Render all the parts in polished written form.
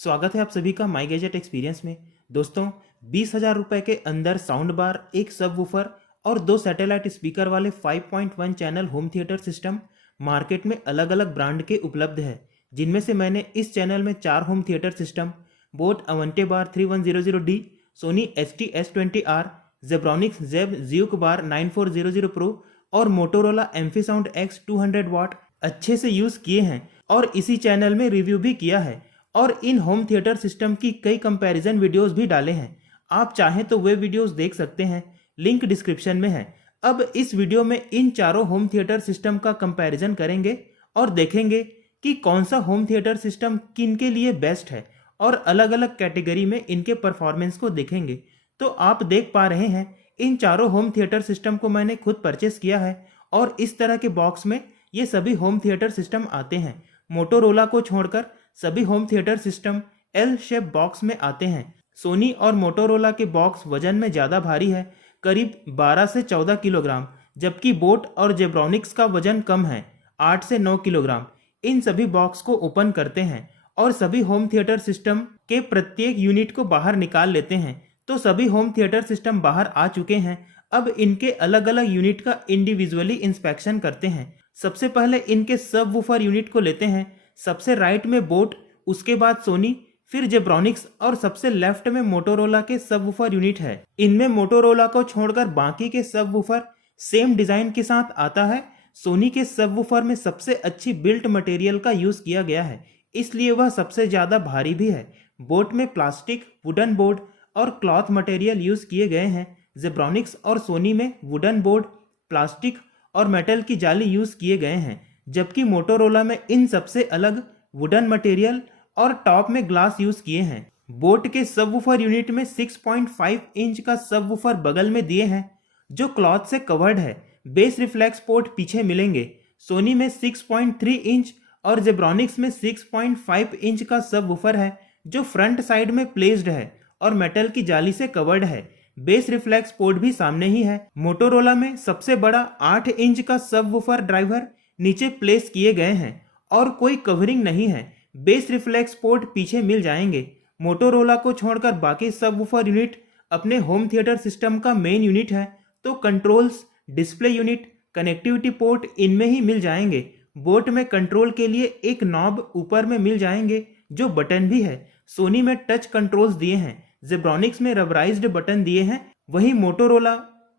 स्वागत है आप सभी का माई गैजेट एक्सपीरियंस में। दोस्तों, 20,000 रुपए के अंदर साउंड बार, एक सब वूफर और दो सैटेलाइट स्पीकर वाले 5.1 channel home theatre system market में अलग अलग ब्रांड के उपलब्ध है, जिनमें से मैंने इस चैनल में 4 होम थिएटर सिस्टम बोट अवंटे बार 3100D, सोनी ST-S20R, जेब्रॉनिक्स जेब ज़्यूक बार 9400 प्रो और मोटोरोला एम्फीसाउंड X200 वाट अच्छे से यूज़ किए हैं और इसी चैनल में रिव्यू भी किया है और इन होम थिएटर सिस्टम की कई कंपैरिजन वीडियोस भी डाले हैं। आप चाहें तो वे वीडियोस देख सकते हैं, लिंक डिस्क्रिप्शन में है। अब इस वीडियो में इन चारों होम थिएटर सिस्टम का कंपैरिजन करेंगे और देखेंगे कि कौन सा होम थिएटर सिस्टम किन के लिए बेस्ट है और अलग अलग कैटेगरी में इनके परफॉर्मेंस को देखेंगे। तो आप देख पा रहे हैं, इन चारों होम थिएटर सिस्टम को मैंने खुद परचेस किया है और इस तरह के बॉक्स में ये सभी होम थिएटर सिस्टम आते हैं। मोटोरोला को छोड़कर सभी home theatre system L shape box में आते हैं। सोनी और मोटोरोला के बॉक्स वजन में ज़्यादा भारी है, करीब 12 से 14 किलोग्राम, जबकि बोट और जेब्रॉनिक्स का वजन कम है, 8 से 9 किलोग्राम। इन सभी बॉक्स को ओपन करते हैं और सभी होम थिएटर सिस्टम के प्रत्येक यूनिट को बाहर निकाल लेते हैं। तो सभी होम थिएटर सिस्टम बाहर आ चुके हैं। अब इनके अलग अलग यूनिट का इंडिविजुअली इंस्पेक्शन करते हैं। सबसे पहले इनके सब वूफर यूनिट को लेते हैं। सबसे राइट में बोट, उसके बाद सोनी, फिर जेब्रॉनिक्स और सबसे लेफ्ट में मोटोरोला के सब वूफर यूनिट है। इनमें मोटोरोला को छोड़कर बाकी के सब वूफर सेम डिजाइन के साथ आता है। सोनी के सब वूफर में सबसे अच्छी बिल्ट मटेरियल का यूज किया गया है, इसलिए वह सबसे ज्यादा भारी भी है। बोट में प्लास्टिक, वुडन बोर्ड और क्लॉथ मटेरियल यूज किए गए हैं। जेब्रॉनिक्स और सोनी में वुडन बोर्ड, प्लास्टिक और मेटल की जाली यूज किए गए हैं, जबकि मोटोरोला में इन सबसे अलग वुडन मटेरियल और टॉप में ग्लास यूज किए हैं। बोट के सबवूफर यूनिट में 6.5 इंच का सबवूफर बगल में दिए हैं, जो क्लॉथ से कवर्ड है। बेस रिफ्लेक्स पोर्ट पीछे मिलेंगे। सोनी में 6.3 इंच और जेब्रॉनिक्स में 6.5 इंच का सबवूफर है, जो फ्रंट साइड में प्लेस्ड है और मेटल की जाली से कवर्ड है। बेस रिफ्लेक्स पोर्ट भी सामने ही है। मोटोरोला में सबसे बड़ा 8 इंच का सबवूफर ड्राइवर नीचे प्लेस किए गए हैं और कोई कवरिंग नहीं है। बेस रिफ्लेक्स पोर्ट पीछे मिल जाएंगे। मोटोरोला को छोड़कर बाकी सबवूफर यूनिट अपने होम थिएटर सिस्टम का मेन यूनिट है, तो controls, display unit, connectivity port इनमें ही मिल जाएंगे। बोट में कंट्रोल के लिए एक नॉब ऊपर में मिल जाएंगे, जो बटन भी है। सोनी में टच कंट्रोल्स दिए हैं। जेब्रॉनिक्स में रबराइज्ड बटन दिए हैं। वहीं मोटोरोला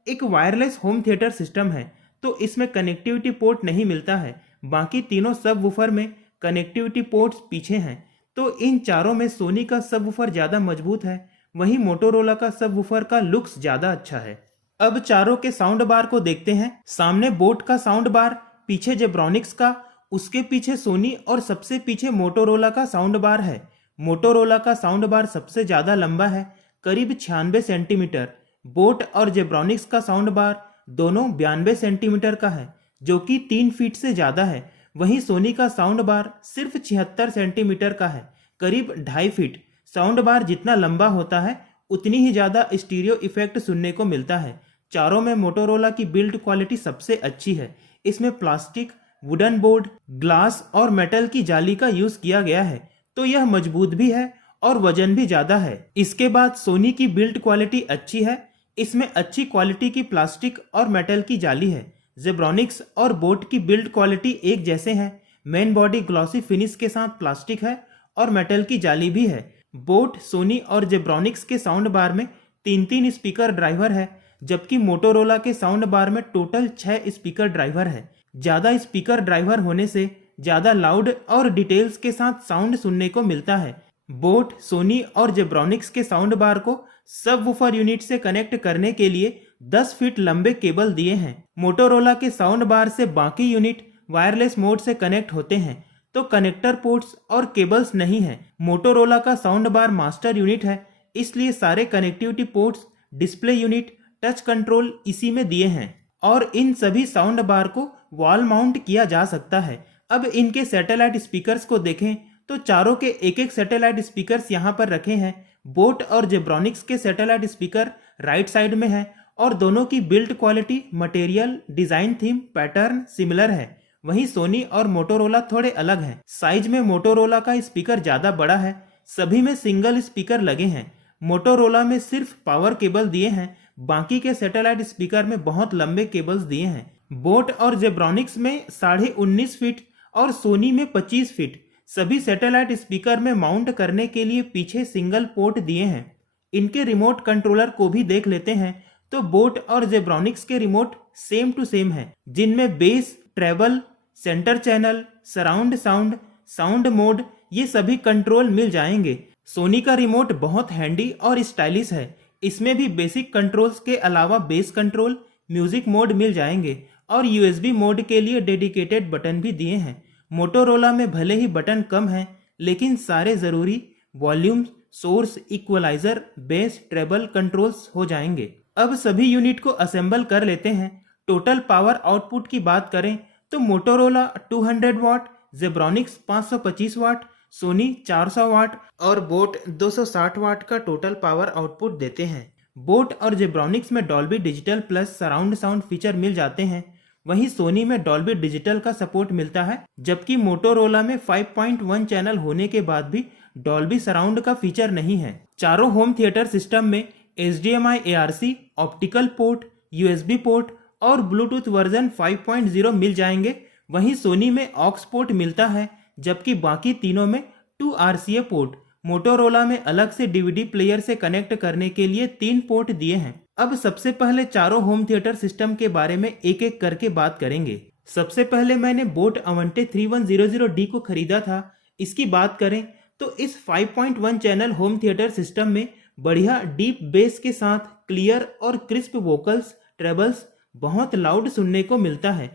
एक वायरलेस होम थिएटर सिस्टम है, तो इसमें कनेक्टिविटी पोर्ट नहीं मिलता है। बाकी तीनों सब वूफर में कनेक्टिविटी पोर्ट्स पीछे हैं। तो इन चारों में सोनी का सब वूफर ज़्यादा मजबूत है, वहीं मोटोरोला का सब वूफर का लुक्स ज़्यादा अच्छा है। अब चारों के साउंड बार को देखते हैं। सामने बोट का साउंड बार, पीछे जेब्रॉनिक्स का, उसके पीछे सोनी और सबसे पीछे मोटोरोला का साउंड बार है। मोटोरोला का साउंड बार सबसे ज़्यादा लंबा है, करीब 96 सेंटीमीटर। बोट और जेब्रॉनिक्स का साउंड बार दोनों 92 सेंटीमीटर का है, जो कि 3 फीट से ज़्यादा है। वहीं सोनी का साउंड बार सिर्फ 76 सेंटीमीटर का है, करीब 2.5 फीट। साउंड बार जितना लंबा होता है, उतनी ही ज़्यादा स्टीरियो इफेक्ट सुनने को मिलता है। चारों में मोटोरोला की बिल्ड क्वालिटी सबसे अच्छी है। इसमें प्लास्टिक, वुडन बोर्ड, ग्लास और मेटल की जाली का यूज़ किया गया है, तो यह मजबूत भी है और वजन भी ज़्यादा है। इसके बाद सोनी की बिल्ड क्वालिटी अच्छी है। इसमें अच्छी क्वालिटी की प्लास्टिक और मेटल की जाली है। जेब्रॉनिक्स और बोट की बिल्ड क्वालिटी एक जैसे हैं। मेन बॉडी ग्लॉसी फिनिश के साथ प्लास्टिक है और मेटल की जाली भी है। बोट, सोनी और जेब्रॉनिक्स के साउंड बार में 3-3 स्पीकर ड्राइवर है, जबकि मोटोरोला के साउंड बार में टोटल 6 स्पीकर ड्राइवर है। ज़्यादा स्पीकर ड्राइवर होने से ज़्यादा लाउड और डिटेल्स के साथ साउंड सुनने को मिलता है। बोट, सोनी और जेब्रॉनिक्स के साउंड बार को सब वूफर यूनिट से कनेक्ट करने के लिए 10 फीट लंबे केबल दिए हैं। मोटोरोला के साउंड बार से बाकी यूनिट वायरलेस मोड से कनेक्ट होते हैं, तो कनेक्टर पोर्ट्स और केबल्स नहीं है। मोटोरोला का साउंड बार मास्टर यूनिट है, इसलिए सारे connectivity ports, display unit, touch control इसी में दिए हैं और इन सभी साउंड बार को वॉल माउंट किया जा सकता है। अब इनके सैटेलाइट स्पीकर्स को देखें तो चारों के एक एक सैटेलाइट स्पीकर्स यहाँ पर रखे हैं। बोट और जेब्रॉनिक्स के सैटेलाइट स्पीकर राइट साइड में है और दोनों की build quality, material, design theme, pattern similar है। वहीं सोनी और मोटोरोला थोड़े अलग हैं। साइज में मोटोरोला का स्पीकर ज़्यादा बड़ा है, सभी में सिंगल स्पीकर लगे हैं। मोटोरोला में सिर्फ पावर केबल दिए हैं, बाकी के सैटेलाइट स्पीकर में बहुत लंबे केबल्स दिए हैं। बोट और जेब्रॉनिक्स में 19.5 फीट और सोनी में 25 फीट सभी सैटेलाइट स्पीकर में माउंट करने के लिए पीछे सिंगल पोर्ट दिए हैं। इनके रिमोट कंट्रोलर को भी देख लेते हैं तो बोट और जेब्रॉनिक्स के रिमोट सेम टू सेम हैं, जिनमें bass, treble, centre channel, surround sound, sound mode ये सभी कंट्रोल मिल जाएंगे। सोनी का रिमोट बहुत हैंडी और स्टाइलिश है। इसमें भी बेसिक कंट्रोल्स के अलावा बेस कंट्रोल, म्यूजिक मोड मिल जाएंगे और यूएसबी मोड के लिए डेडिकेटेड बटन भी दिए हैं। मोटोरोला में भले ही बटन कम हैं, लेकिन सारे ज़रूरी volume, source, equaliser, bass, treble controls हो जाएंगे। अब सभी यूनिट को असेंबल कर लेते हैं। टोटल पावर आउटपुट की बात करें तो मोटोरोला 200 वाट, जेब्रॉनिक्स 525 वाट, सोनी 400 वाट और बोट 260 वाट का टोटल पावर आउटपुट देते हैं। बोट और जेब्रॉनिक्स में Dolby digital plus surround sound feature मिल जाते हैं, वहीं सोनी में डॉल्बी डिजिटल का सपोर्ट मिलता है, जबकि मोटोरोला में 5.1 चैनल होने के बाद भी डॉल्बी सराउंड का फीचर नहीं है। चारों होम थिएटर सिस्टम में HDMI ARC, optical port, USB port और ब्लूटूथ वर्जन 5.0 मिल जाएंगे। वहीं सोनी में ऑक्स पोर्ट मिलता है, जबकि बाकी तीनों में 2 RCA पोर्ट। मोटोरोला में अलग से DVD प्लेयर से कनेक्ट करने के लिए 3 पोर्ट दिए हैं। अब सबसे पहले चारों होम थिएटर सिस्टम के बारे में एक एक करके बात करेंगे। सबसे पहले मैंने बोट अवंटे 3100D को खरीदा था। इसकी बात करें तो इस 5.1 चैनल होम थिएटर सिस्टम में बढ़िया डीप बेस के साथ क्लियर और क्रिस्प वोकल्स, ट्रेबल्स बहुत लाउड सुनने को मिलता है।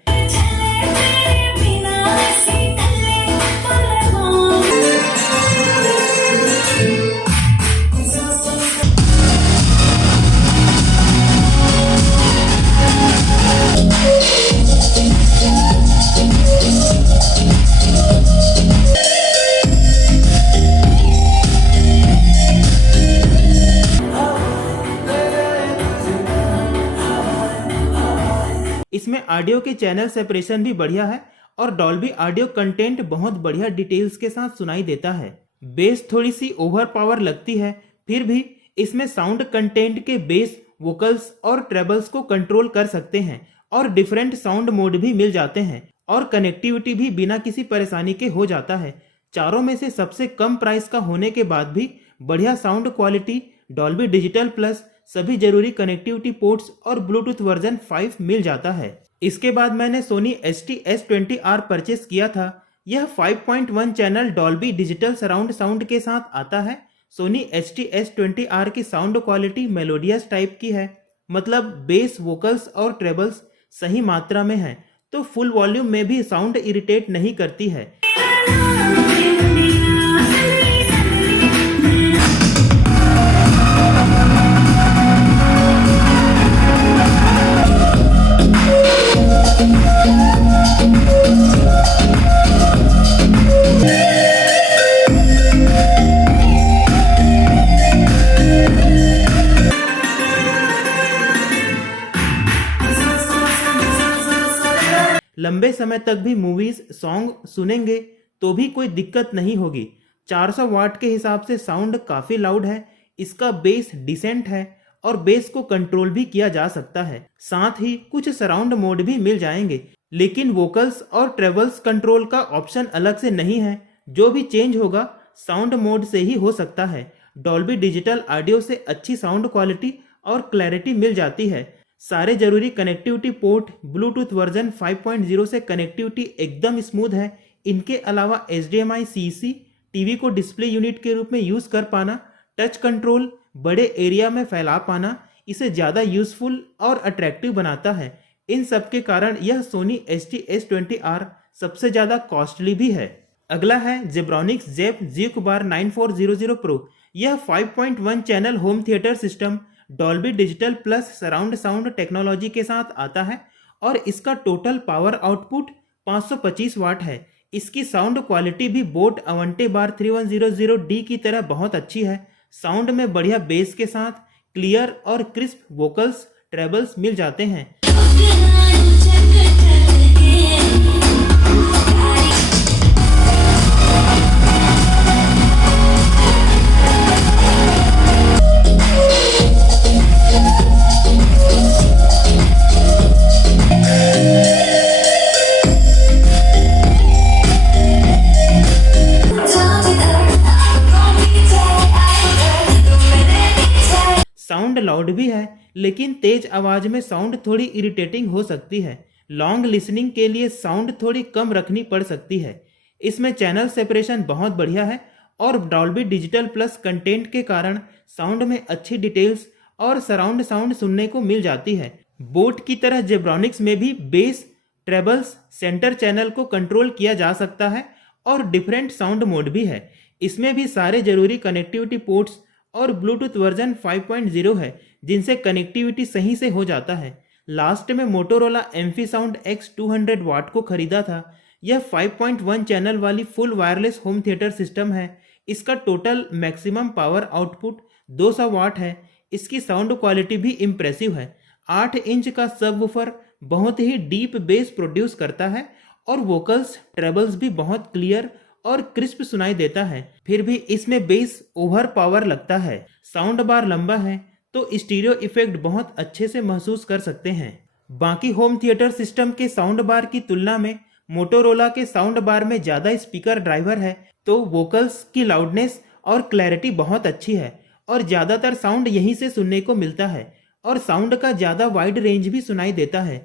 इसमें ऑडियो के चैनल सेपरेशन भी बढ़िया है और डॉल्बी ऑडियो कंटेंट बहुत बढ़िया डिटेल्स के साथ सुनाई देता है। बेस थोड़ी सी ओवर पावर लगती है, फिर भी इसमें साउंड कंटेंट के बेस, वोकल्स और ट्रेबल्स को कंट्रोल कर सकते हैं और डिफरेंट साउंड मोड भी मिल जाते हैं और कनेक्टिविटी भी बिना किसी परेशानी के हो जाता है। चारों में से सबसे कम प्राइस का होने के बाद भी बढ़िया sound quality, Dolby digital plus, सभी जरूरी कनेक्टिविटी पोर्ट्स और ब्लूटूथ वर्जन 5 मिल जाता है। इसके बाद मैंने सोनी ST-S20R परचेस किया था। यह 5.1 channel Dolby digital surround sound के साथ आता है। सोनी ST-S20R की साउंड क्वालिटी मेलोडियस टाइप की है, मतलब बेस, वोकल्स और ट्रेबल्स सही मात्रा में है, तो फुल वॉल्यूम में भी साउंड इरिटेट नहीं करती है। लंबे समय तक भी मूवीज, सॉन्ग सुनेंगे तो भी कोई दिक्कत नहीं होगी। 400 वाट के हिसाब से साउंड काफी लाउड है। इसका बेस डिसेंट है और बेस को कंट्रोल भी किया जा सकता है। साथ ही कुछ सराउंड मोड भी मिल जाएंगे, लेकिन वोकल्स और ट्रेवल्स कंट्रोल का ऑप्शन अलग से नहीं है। जो भी चेंज होगा साउंड मोड से ही हो सकता है। डॉल्बी डिजिटल ऑडियो से अच्छी साउंड क्वालिटी और क्लैरिटी मिल जाती है। सारे जरूरी कनेक्टिविटी पोर्ट, ब्लूटूथ वर्जन 5.0 से कनेक्टिविटी एकदम स्मूथ है। इनके अलावा HDMI CC टीवी को डिस्प्ले यूनिट के रूप में यूज कर पाना, टच कंट्रोल बड़े एरिया में फैला पाना इसे ज़्यादा यूजफुल और अट्रैक्टिव बनाता है। इन सब के कारण यह सोनी ST-S20R सबसे ज़्यादा कॉस्टली भी है। अगला है जेब्रॉनिक्स जेब ZUK 9400 Pro। यह 5.1 channel home theatre system Dolby digital plus surround sound technology के साथ आता है और इसका टोटल पावर आउटपुट 525 वाट है। इसकी साउंड क्वालिटी भी बोट अवंटे बार 3100D की तरह बहुत अच्छी है। साउंड में बढ़िया बेस के साथ क्लियर और क्रिस्प वोकल्स, ट्रेबल्स मिल जाते हैं। साउंड लाउड भी है, लेकिन तेज आवाज में साउंड थोड़ी इरिटेटिंग हो सकती है। लॉन्ग लिसनिंग के लिए साउंड थोड़ी कम रखनी पड़ सकती है। इसमें चैनल सेपरेशन बहुत बढ़िया है और डॉल्बी डिजिटल प्लस कंटेंट के कारण साउंड में अच्छी डिटेल्स और सराउंड साउंड सुनने को मिल जाती है। बोट की तरह जेब्रॉनिक्स में भी बेस, ट्रेबल्स, सेंटर चैनल को कंट्रोल किया जा सकता है और डिफरेंट साउंड मोड भी है। इसमें भी सारे जरूरी कनेक्टिविटी पोर्ट्स और ब्लूटूथ वर्जन 5.0 है, जिनसे कनेक्टिविटी सही से हो जाता है। लास्ट में मोटोरोला एम्फी साउंड X 200 वाट को खरीदा था। यह 5.1 चैनल वाली full wireless home theatre system है। इसका टोटल मैक्सिमम पावर आउटपुट 200 वाट है। इसकी साउंड क्वालिटी भी इम्प्रेसिव है। 8 इंच का सबवूफर बहुत ही डीप बेस प्रोड्यूस करता है और वोकल्स, ट्रेबल्स भी बहुत क्लियर और क्रिस्प सुनाई देता है। फिर भी इसमें बेस ओवर पावर लगता है। साउंड बार लंबा है तो स्टीरियो इफेक्ट बहुत अच्छे से महसूस कर सकते हैं। बाकी होम थिएटर सिस्टम के साउंड बार की तुलना में मोटोरोला के साउंड बार में ज़्यादा स्पीकर ड्राइवर है, तो वोकल्स की लाउडनेस और क्लैरिटी बहुत अच्छी है और ज़्यादातर साउंड यहीं से सुनने को मिलता है और साउंड का ज़्यादा वाइड रेंज भी सुनाई देता है।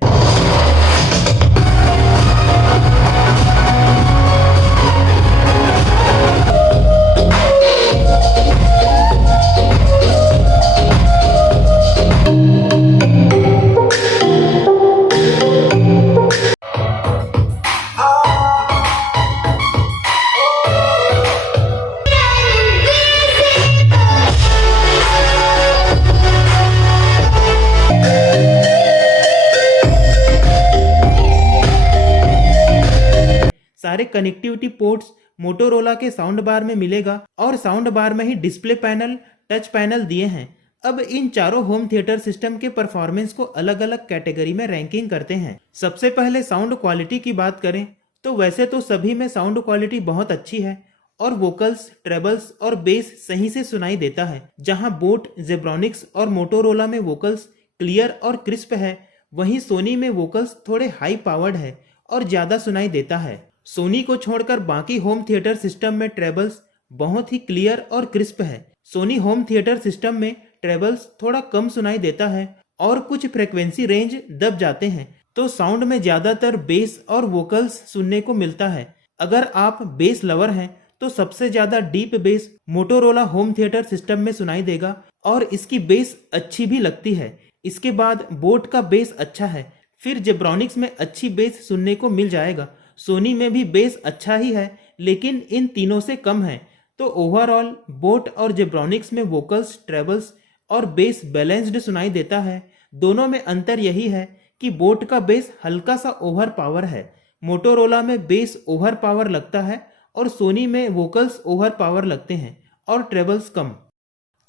सारे कनेक्टिविटी पोर्ट्स मोटोरोला के साउंड बार में मिलेगा और साउंड बार में ही डिस्प्ले पैनल, टच पैनल दिए हैं। अब इन चारों होम थिएटर सिस्टम के परफॉर्मेंस को अलग अलग कैटेगरी में रैंकिंग करते हैं। सबसे पहले साउंड क्वालिटी की बात करें तो वैसे तो सभी में साउंड क्वालिटी बहुत अच्छी है और वोकल्स, ट्रेबल्स और बेस सही से सुनाई देता है। जहां बोट, जेब्रॉनिक्स और मोटोरोला में वोकल्स क्लियर और क्रिस्प है, वहीं सोनी में वोकल्स थोड़े हाई पावर्ड है और ज़्यादा सुनाई देता है। सोनी को छोड़कर बाकी होम थिएटर सिस्टम में ट्रेबल्स बहुत ही क्लियर और क्रिस्प है। सोनी होम थिएटर सिस्टम में ट्रेबल्स थोड़ा कम सुनाई देता है और कुछ फ्रीक्वेंसी रेंज दब जाते हैं, तो साउंड में ज़्यादातर बेस और वोकल्स सुनने को मिलता है। अगर आप बेस लवर हैं तो सबसे ज़्यादा deep base Motorola home theatre system में सुनाई देगा और इसकी बेस अच्छी भी लगती है। इसके बाद बोट का बेस अच्छा है, फिर जेब्रॉनिक्स में अच्छी बेस सुनने को मिल जाएगा। सोनी में भी बेस अच्छा ही है, लेकिन इन तीनों से कम है। तो ओवरऑल बोट और जेब्रॉनिक्स में वोकल्स, ट्रेबल्स और बेस बैलेंस्ड सुनाई देता है। दोनों में अंतर यही है कि बोट का बेस हल्का सा ओवर पावर है, मोटोरोला में बेस ओवर पावर लगता है और सोनी में वोकल्स ओवर पावर लगते हैं और ट्रेबल्स कम।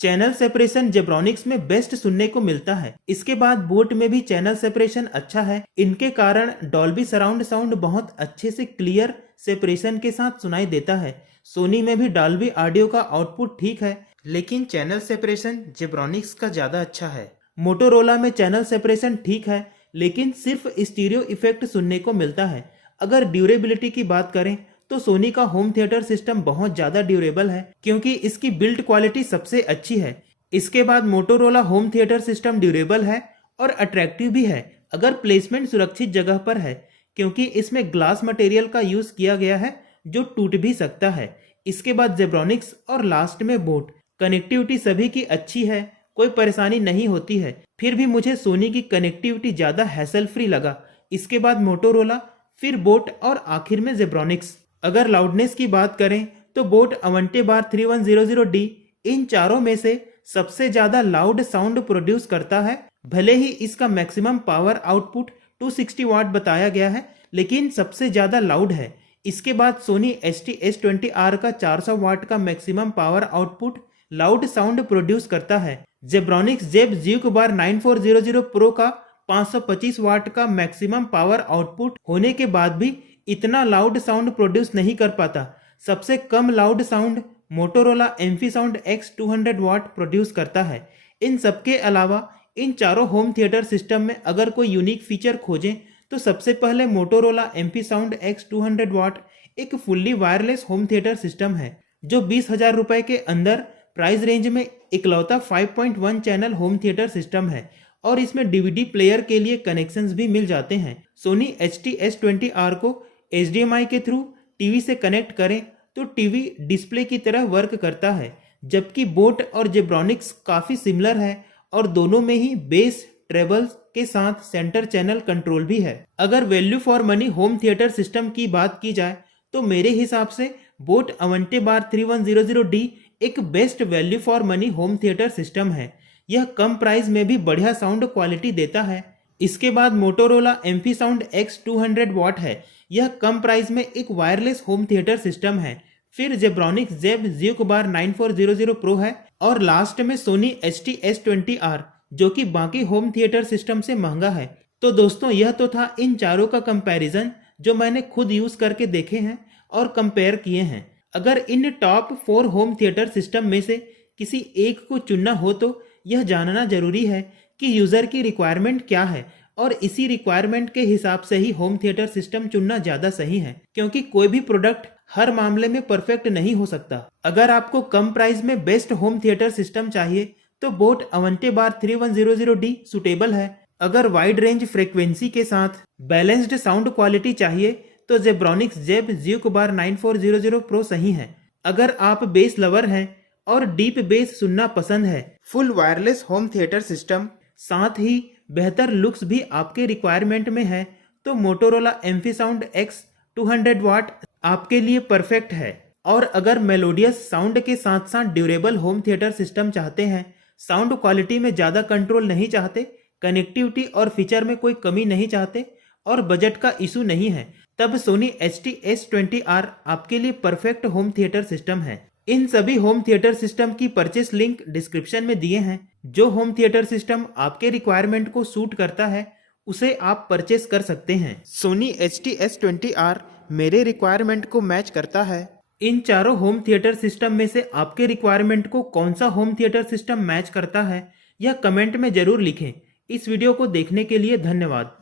चैनल सेपरेशन जेब्रॉनिक्स में बेस्ट सुनने को मिलता है। इसके बाद बोट में भी चैनल सेपरेशन अच्छा है। इनके कारण डॉल्बी सराउंड साउंड बहुत अच्छे से क्लियर सेपरेशन के साथ सुनाई देता है। सोनी में भी डॉल्बी ऑडियो का आउटपुट ठीक है, लेकिन चैनल सेपरेशन जेब्रॉनिक्स का ज़्यादा अच्छा है। मोटोरोला में चैनल सेपरेशन ठीक है, लेकिन सिर्फ स्टीरियो इफेक्ट सुनने को मिलता है। अगर ड्यूरेबिलिटी की बात करें तो सोनी का होम थिएटर सिस्टम बहुत ज़्यादा ड्यूरेबल है, क्योंकि इसकी बिल्ड क्वालिटी सबसे अच्छी है। इसके बाद Motorola home theatre system durable है और अट्रैक्टिव भी है अगर प्लेसमेंट सुरक्षित जगह पर है, क्योंकि इसमें ग्लास मटेरियल का यूज़ किया गया है जो टूट भी सकता है। इसके बाद जेब्रॉनिक्स और लास्ट में बोट। कनेक्टिविटी सभी की अच्छी है, कोई परेशानी नहीं होती है। फिर भी मुझे सोनी की कनेक्टिविटी ज़्यादा हैसल फ्री लगा। इसके बाद मोटोरोला, फिर बोट और आखिर में जेब्रॉनिक्स। अगर लाउडनेस की बात करें तो बोट अवंटे बार 3100D इन चारों में से सबसे ज़्यादा लाउड साउंड प्रोड्यूस करता है। भले ही इसका मैक्सिमम पावर आउटपुट 260 वाट बताया गया है, लेकिन सबसे ज़्यादा लाउड है। इसके बाद सोनी ST-S20R का 400 वाट का maximum power output loud sound produce करता है। जेब्रॉनिक्स जेब ज्यूक बार 9400 प्रो का 525 वाट का मैक्सिमम पावर आउटपुट होने के बाद भी इतना लाउड साउंड प्रोड्यूस नहीं कर पाता। सबसे कम loud sound Motorola Amphi sound X 200 watt produce करता है। इन सबके अलावा इन चारों होम थिएटर सिस्टम में अगर कोई यूनिक फीचर खोजें तो सबसे पहले मोटोरोला एम्फी साउंड X 200 वाट एक fully wireless home theatre system है जो 20,000 रुपये के अंदर प्राइस रेंज में इकलौता 5.1 चैनल होम थिएटर सिस्टम है और इसमें डीवीडी प्लेयर के लिए कनेक्शंस भी मिल जाते हैं। सोनी HT-S20R को HDMI के थ्रू टीवी से कनेक्ट करें तो टीवी डिस्प्ले की तरह वर्क करता है, जबकि बोट और जेब्रॉनिक्स काफ़ी सिमिलर है और दोनों में ही बेस ट्रेबल के साथ सेंटर चैनल कंट्रोल भी है। अगर value for money home theatre system की बात की जाए तो मेरे हिसाब से बोट अवंटे बार 3100D एक best value for money home theatre system है। यह कम प्राइस में भी बढ़िया साउंड क्वालिटी देता है। इसके बाद मोटोरोला एम्फीसाउंड X 200 वाट है। यह कम प्राइस में एक वायरलेस होम थिएटर सिस्टम है। फिर जेब्रॉनिक्स जेब ज़्यूक बार 9400 प्रो है और लास्ट में सोनी HT-S20R जो कि बाकी होम थिएटर सिस्टम से महंगा है। तो दोस्तों यह तो था इन चारों का कंपैरिजन जो मैंने खुद यूज़ करके देखे हैं और कंपेयर किए हैं। अगर इन टॉप 4 होम थिएटर सिस्टम में से किसी एक को चुनना हो तो यह जानना जरूरी है कि यूज़र की रिक्वायरमेंट क्या है और इसी रिक्वायरमेंट के हिसाब से ही होम थिएटर सिस्टम चुनना ज़्यादा सही है, क्योंकि कोई भी प्रोडक्ट हर मामले में परफेक्ट नहीं हो सकता। अगर आपको कम प्राइस में बेस्ट होम थिएटर सिस्टम चाहिए तो बोट अवंटे बार 3100D सुटेबल है। अगर वाइड रेंज फ्रीक्वेंसी के साथ बैलेंस्ड साउंड क्वालिटी चाहिए तो जेब्रॉनिक्स जेब ज़्यूक बार 9400 प्रो सही है। अगर आप बेस लवर हैं और डीप बेस सुनना पसंद है, full wireless home theatre system साथ ही बेहतर लुक्स भी आपके रिक्वायरमेंट में है तो मोटोरोला एम्फीसाउंड X 200 वाट आपके लिए परफेक्ट है। और अगर मेलोडियस साउंड के साथ साथ ड्यूरेबल होम थिएटर सिस्टम चाहते हैं, साउंड क्वालिटी में ज़्यादा कंट्रोल नहीं चाहते, कनेक्टिविटी और फीचर में कोई कमी नहीं चाहते और बजट का इशू नहीं है, तब सोनी HT-S20R आपके लिए परफेक्ट होम थिएटर सिस्टम है। इन सभी होम थिएटर सिस्टम की परचेस लिंक डिस्क्रिप्शन में दिए हैं। जो होम थिएटर सिस्टम आपके रिक्वायरमेंट को सूट करता है उसे आप परचेस कर सकते हैं। सोनी HT-S20R मेरे रिक्वायरमेंट को मैच करता है। इन चारों होम थिएटर सिस्टम में से आपके रिक्वायरमेंट को कौन सा होम थिएटर सिस्टम मैच करता है यह कमेंट में जरूर लिखें। इस वीडियो को देखने के लिए धन्यवाद।